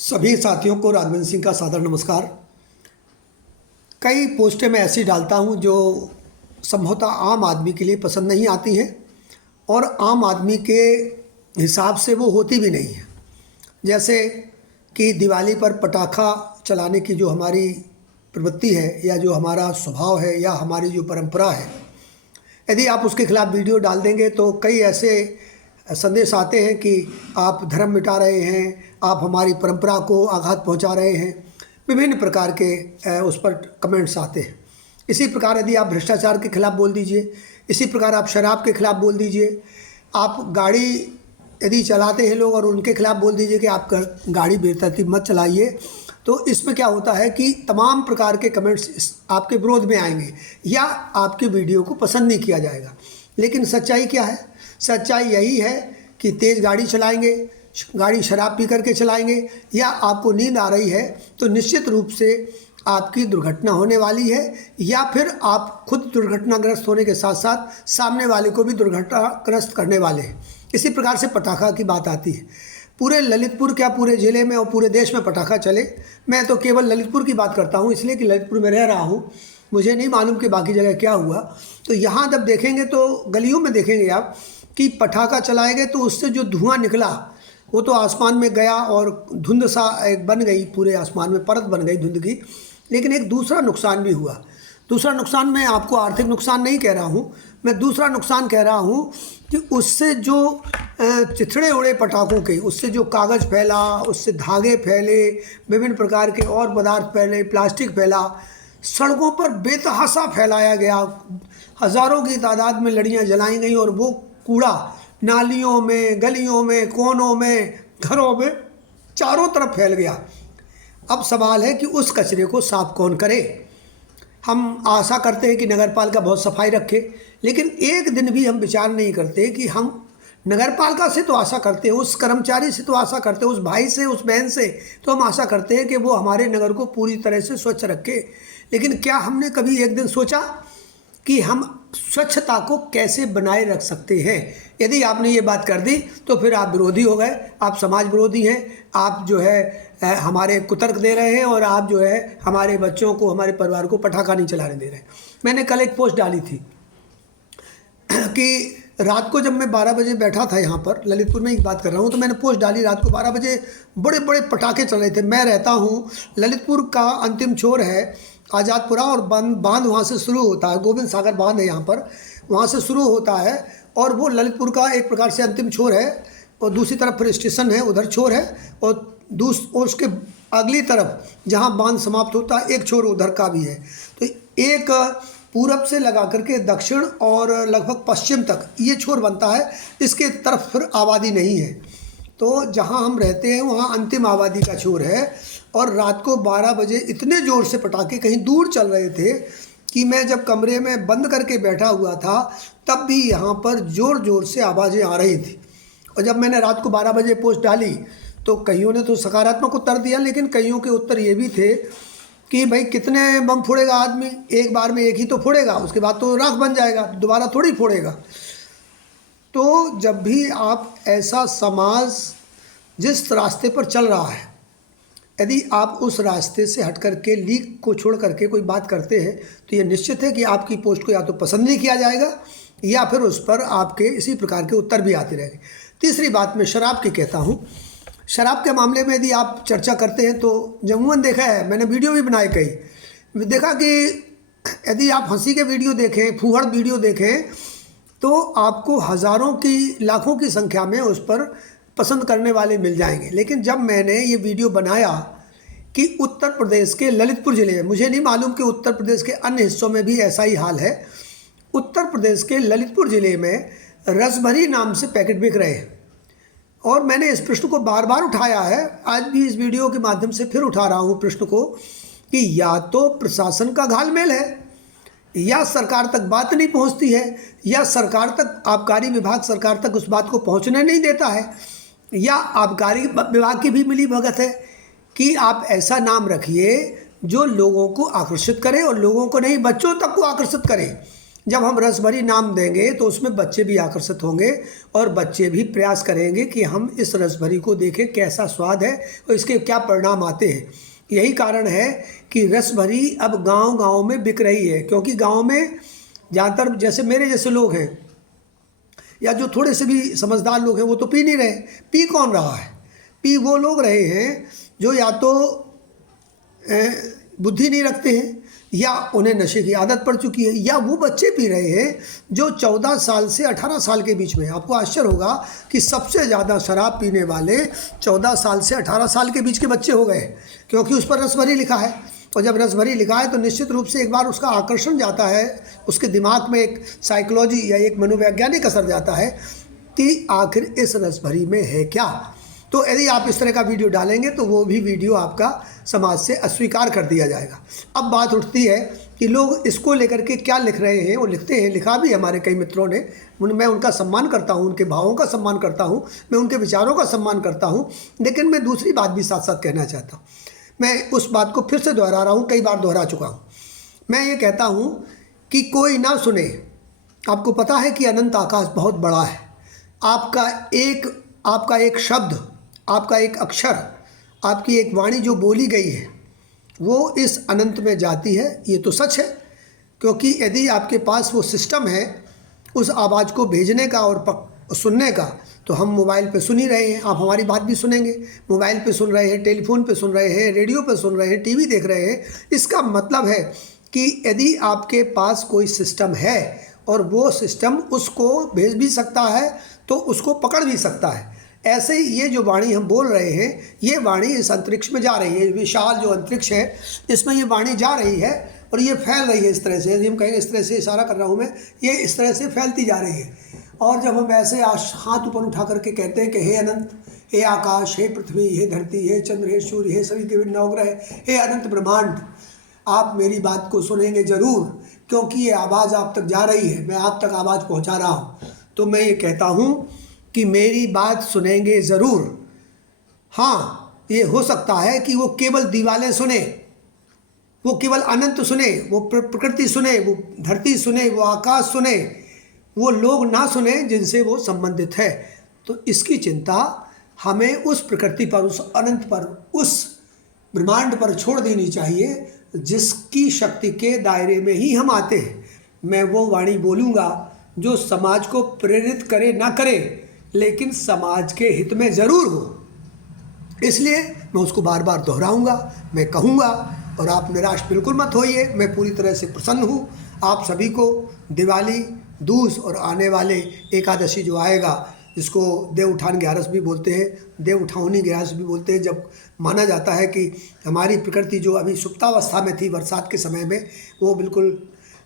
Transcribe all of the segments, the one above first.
सभी साथियों को राघवेंद्र सिंह का सादर नमस्कार। कई पोस्टें मैं ऐसी डालता हूं जो संभवतः आम आदमी के लिए पसंद नहीं आती हैं और आम आदमी के हिसाब से वो होती भी नहीं है। जैसे कि दिवाली पर पटाखा चलाने की जो हमारी प्रवृत्ति है या जो हमारा स्वभाव है या हमारी जो परंपरा है, यदि आप उसके खिलाफ वीडियो डाल देंगे तो कई ऐसे संदेश आते हैं कि आप धर्म मिटा रहे हैं, आप हमारी परंपरा को आघात पहुंचा रहे हैं। विभिन्न प्रकार के उस पर कमेंट्स आते हैं। इसी प्रकार यदि आप भ्रष्टाचार के खिलाफ बोल दीजिए, इसी प्रकार आप शराब के खिलाफ बोल दीजिए, आप गाड़ी यदि चलाते हैं लोग और उनके खिलाफ बोल दीजिए कि आप गाड़ी बेतरतीब मत चलाइए, तो इसमें क्या होता है कि तमाम प्रकार के कमेंट्स आपके विरोध में आएंगे या आपके वीडियो को पसंद नहीं किया जाएगा। लेकिन सच्चाई क्या है? सच्चाई यही है कि तेज़ गाड़ी चलाएंगे, गाड़ी शराब पी करके चलाएंगे या आपको नींद आ रही है तो निश्चित रूप से आपकी दुर्घटना होने वाली है या फिर आप खुद दुर्घटनाग्रस्त होने के साथ साथ सामने वाले को भी दुर्घटनाग्रस्त करने वाले हैं। इसी प्रकार से पटाखा की बात आती है। पूरे ललितपुर क्या पूरे ज़िले में और पूरे देश में पटाखा चले। मैं तो केवल ललितपुर की बात करता हूँ, इसलिए कि ललितपुर में रह रहा हूँ, मुझे नहीं मालूम कि बाकी जगह क्या हुआ। तो यहाँ जब देखेंगे तो गलियों में देखेंगे आप कि पटाखा चलाए गए तो उससे जो धुआं निकला वो तो आसमान में गया और धुंध सा एक बन गई, पूरे आसमान में परत बन गई धुंध की। लेकिन एक दूसरा नुकसान भी हुआ। दूसरा नुकसान, मैं आपको आर्थिक नुकसान नहीं कह रहा हूँ, मैं दूसरा नुकसान कह रहा हूँ कि उससे जो चिथड़े उड़े पटाखों के, उससे जो कागज़ फैला, उससे धागे फैले, विभिन्न प्रकार के और पदार्थ फैले, प्लास्टिक फैला, सड़कों पर बेतहाशा फैलाया गया। हज़ारों की तादाद में लड़ियाँ जलाई गई और वो कूड़ा नालियों में, गलियों में, कोनों में, घरों में चारों तरफ फैल गया। अब सवाल है कि उस कचरे को साफ कौन करे? हम आशा करते हैं कि नगरपालिका बहुत सफाई रखे, लेकिन एक दिन भी हम विचार नहीं करते कि हम नगरपालिका से तो आशा करते हैं, उस कर्मचारी से तो आशा करते हैं, उस भाई से, उस बहन से तो हम आशा करते हैं कि वो हमारे नगर को पूरी तरह से स्वच्छ रखे। लेकिन क्या हमने कभी एक दिन सोचा कि हम स्वच्छता को कैसे बनाए रख सकते हैं? यदि आपने ये बात कर दी तो फिर आप विरोधी हो गए, आप समाज विरोधी हैं, आप जो है हमारे कुतर्क दे रहे हैं और आप जो है हमारे बच्चों को, हमारे परिवार को पटाखा नहीं चलाने दे रहे। मैंने कल एक पोस्ट डाली थी कि रात को जब मैं 12 बजे बैठा था यहाँ पर, ललितपुर में ही बात कर रहा हूँ, तो मैंने पोस्ट डाली, रात को 12 बजे बड़े बड़े पटाखे चल रहे थे। मैं रहता हूँ ललितपुर का अंतिम छोर है आज़ादपुरा और बांध वहाँ से शुरू होता है, गोविंद सागर बांध है यहाँ पर, वहाँ से शुरू होता है और वो ललितपुर का एक प्रकार से अंतिम छोर है और दूसरी तरफ फिर स्टेशन है, उधर छोर है और उसके अगली तरफ जहाँ बांध समाप्त होता है एक छोर उधर का भी है। तो एक पूरब से लगा करके दक्षिण और लगभग पश्चिम तक ये छोर बनता है, इसके तरफ फिर आबादी नहीं है। तो जहाँ हम रहते हैं वहाँ अंतिम आबादी का छोर है और रात को 12 बजे इतने ज़ोर से पटाखे कहीं दूर चल रहे थे कि मैं जब कमरे में बंद करके बैठा हुआ था तब भी यहाँ पर ज़ोर ज़ोर से आवाज़ें आ रही थी। और जब मैंने रात को 12 बजे पोस्ट डाली तो कईयों ने तो सकारात्मक उत्तर दिया, लेकिन कईयों के उत्तर ये भी थे कि भाई कितने बम फोड़ेगा आदमी, एक बार में एक ही तो फोड़ेगा, उसके बाद तो राख बन जाएगा, दोबारा थोड़ी फोड़ेगा। तो जब भी आप ऐसा समाज जिस रास्ते पर चल रहा है, यदि आप उस रास्ते से हट करके, लीक को छोड़ करके कोई बात करते हैं तो ये निश्चित है कि आपकी पोस्ट को या तो पसंद नहीं किया जाएगा या फिर उस पर आपके इसी प्रकार के उत्तर भी आते रहेंगे। तीसरी बात मैं शराब की कहता हूँ। शराब के मामले में यदि आप चर्चा करते हैं तो जमून देखा है, मैंने वीडियो भी बनाए कई, देखा कि यदि आप हंसी के वीडियो देखें, फूहड़ वीडियो देखें तो आपको हज़ारों की, लाखों की संख्या में उस पर पसंद करने वाले मिल जाएंगे। लेकिन जब मैंने ये वीडियो बनाया कि उत्तर प्रदेश के ललितपुर ज़िले में, मुझे नहीं मालूम कि उत्तर प्रदेश के अन्य हिस्सों में भी ऐसा ही हाल है, उत्तर प्रदेश के ललितपुर ज़िले में रसभरी नाम से पैकेट बिक रहे हैं और मैंने इस प्रश्न को बार बार उठाया है, आज भी इस वीडियो के माध्यम से फिर उठा रहा हूँ प्रश्न को कि या तो प्रशासन का घालमेल है या सरकार तक बात नहीं पहुँचती है या सरकार तक, आबकारी विभाग सरकार तक उस बात को पहुँचने नहीं देता है, या आबकारी विभाग की भी मिली भगत है कि आप ऐसा नाम रखिए जो लोगों को आकर्षित करे और लोगों को नहीं, बच्चों तक को आकर्षित करे। जब हम रसभरी नाम देंगे तो उसमें बच्चे भी आकर्षित होंगे और बच्चे भी प्रयास करेंगे कि हम इस रसभरी को देखें कैसा स्वाद है और इसके क्या परिणाम आते हैं। यही कारण है कि रसभरी अब गांव-गांव में बिक रही है, क्योंकि गांव में ज़्यादातर जैसे मेरे जैसे लोग हैं या जो थोड़े से भी समझदार लोग हैं वो तो पी नहीं रहे। पी कौन रहा है? पी वो लोग रहे हैं जो या तो बुद्धि नहीं रखते हैं या उन्हें नशे की आदत पड़ चुकी है, या वो बच्चे पी रहे हैं जो 14 साल से 18 साल के बीच में। आपको आश्चर्य होगा कि सबसे ज़्यादा शराब पीने वाले 14 साल से 18 साल के बीच के बच्चे हो गए, क्योंकि उस पर रसभरी लिखा है। और जब रसभरी लिखा है तो निश्चित रूप से एक बार उसका आकर्षण जाता है, उसके दिमाग में एक साइकोलॉजी या एक मनोवैज्ञानिक असर जाता है कि आखिर इस रसभरी में है क्या। तो यदि आप इस तरह का वीडियो डालेंगे तो वो भी वीडियो आपका समाज से अस्वीकार कर दिया जाएगा। अब बात उठती है कि लोग इसको लेकर के क्या लिख रहे हैं। वो लिखते हैं, लिखा भी हमारे कई मित्रों ने, मैं उनका सम्मान करता हूं, उनके भावों का सम्मान करता हूं, मैं उनके विचारों का सम्मान करता हूं, लेकिन मैं दूसरी बात भी साथ साथ कहना चाहता हूँ। मैं उस बात को फिर से दोहरा रहा हूँ, कई बार दोहरा चुका हूँ। मैं ये कहता हूँ कि कोई ना सुने। आपको पता है कि अनंत आकाश बहुत बड़ा है। आपका एक शब्द, आपका एक अक्षर, आपकी एक वाणी जो बोली गई है वो इस अनंत में जाती है। ये तो सच है, क्योंकि यदि आपके पास वो सिस्टम है उस आवाज़ को भेजने का और सुनने का, तो हम मोबाइल पे सुन ही रहे हैं। आप हमारी बात भी सुनेंगे, मोबाइल पे सुन रहे हैं, टेलीफोन पे सुन रहे हैं, रेडियो पे सुन रहे हैं, टीवी देख रहे हैं। इसका मतलब है कि यदि आपके पास कोई सिस्टम है और वो सिस्टम उसको भेज भी सकता है तो उसको पकड़ भी सकता है। ऐसे ही ये जो वाणी हम बोल रहे हैं, ये वाणी इस अंतरिक्ष में जा रही है। विशाल जो अंतरिक्ष है इसमें ये वाणी जा रही है और ये फैल रही है इस तरह से। यदि हम कहेंगे, इस तरह से इशारा कर रहा हूँ मैं, ये इस तरह से फैलती जा रही है। और जब हम ऐसे हाथ ऊपर उठा करके कहते हैं कि हे अनंत, हे आकाश, हे पृथ्वी, हे धरती, हे चंद्र, हे सूर्य, हे सभी के नवग्रह, हे अनंत ब्रह्मांड, आप मेरी बात को सुनेंगे ज़रूर, क्योंकि ये आवाज़ आप तक जा रही है, मैं आप तक आवाज़ पहुँचा रहा हूँ। तो मैं ये कहता हूँ कि मेरी बात सुनेंगे ज़रूर। हाँ, ये हो सकता है कि वो केवल दीवालें सुने, वो केवल अनंत सुने, वो प्रकृति सुने, वो धरती सुने, वो आकाश सुने, वो लोग ना सुने जिनसे वो संबंधित है। तो इसकी चिंता हमें उस प्रकृति पर, उस अनंत पर, उस ब्रह्मांड पर छोड़ देनी चाहिए जिसकी शक्ति के दायरे में ही हम आते हैं। मैं वो वाणी बोलूँगा जो समाज को प्रेरित करे ना करे, लेकिन समाज के हित में ज़रूर हो। इसलिए मैं उसको बार बार दोहराऊंगा, मैं कहूँगा, और आप निराश बिल्कुल मत होइए। मैं पूरी तरह से प्रसन्न हूँ। आप सभी को दिवाली, दूज और आने वाले एकादशी जो आएगा, जिसको देव उठान ग्यारस भी बोलते हैं, देव उठावनी ग्यारस भी बोलते हैं, जब माना जाता है कि हमारी प्रकृति जो अभी सुप्तावस्था में थी बरसात के समय में, वो बिल्कुल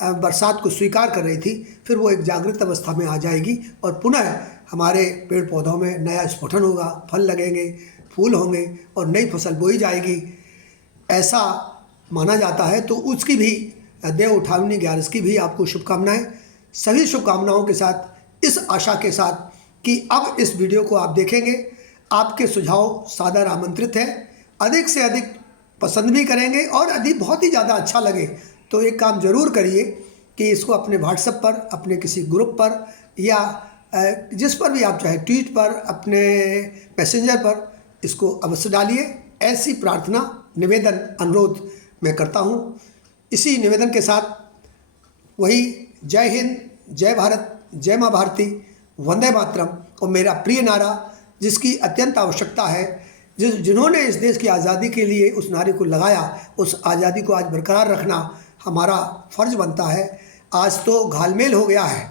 बरसात को स्वीकार कर रही थी, फिर वो एक जागृत अवस्था में आ जाएगी और पुनः हमारे पेड़ पौधों में नया स्फुटन होगा, फल लगेंगे, फूल होंगे और नई फसल बोई जाएगी, ऐसा माना जाता है। तो उसकी भी, देव उठावनी ग्यारस की भी आपको शुभकामनाएं। सभी शुभकामनाओं के साथ, इस आशा के साथ कि अब इस वीडियो को आप देखेंगे, आपके सुझाव सादर आमंत्रित है। अधिक से अधिक पसंद भी करेंगे और यदि बहुत ही ज़्यादा अच्छा लगे तो एक काम ज़रूर करिए कि इसको अपने व्हाट्सएप पर, अपने किसी ग्रुप पर, या जिस पर भी आप चाहे, ट्वीट पर, अपने मैसेंजर पर इसको अवश्य डालिए। ऐसी प्रार्थना, निवेदन, अनुरोध मैं करता हूँ। इसी निवेदन के साथ वही जय हिंद, जय भारत, जय माँ भारती, वंदे मातरम और मेरा प्रिय नारा, जिसकी अत्यंत आवश्यकता है, जिन्होंने इस देश की आज़ादी के लिए उस नारे को लगाया, उस आज़ादी को आज बरकरार रखना हमारा फ़र्ज बनता है। आज तो घालमेल हो गया है,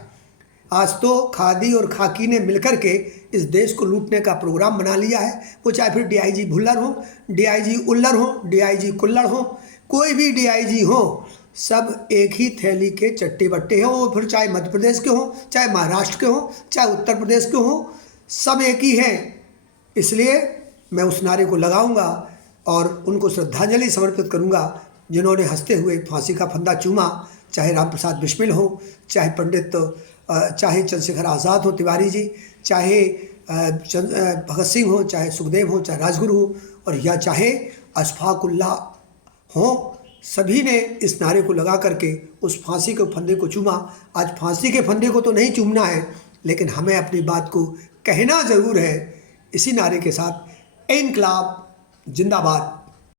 आज तो खादी और खाकी ने मिलकर के इस देश को लूटने का प्रोग्राम बना लिया है। वो चाहे फिर डीआईजी भुल्लर हो, डीआईजी उल्लर हो, डीआईजी कुल्लड़ हो, कोई भी डीआईजी हो, सब एक ही थैली के चट्टे बट्टे हैं। वो फिर चाहे मध्य प्रदेश के हों, चाहे महाराष्ट्र के हों, चाहे उत्तर प्रदेश के हों, सब एक ही हैं। इसलिए मैं उस नारे को लगाऊंगा और उनको श्रद्धांजलि समर्पित करूंगा जिन्होंने हंसते हुए फांसी का फंदा चूमा, चाहे राम प्रसाद बिस्मिल हो, चाहे चाहे चंद्रशेखर आज़ाद हो, तिवारी जी, चाहे भगत सिंह हो, चाहे सुखदेव हो, चाहे राजगुरु हो, और या चाहे अशफाक उल्लाह हो। सभी ने इस नारे को लगा करके उस फांसी के फंदे को चूमा। आज फांसी के फंदे को तो नहीं चूमना है, लेकिन हमें अपनी बात को कहना ज़रूर है। इसी नारे के साथ इनकलाब जिंदाबाद।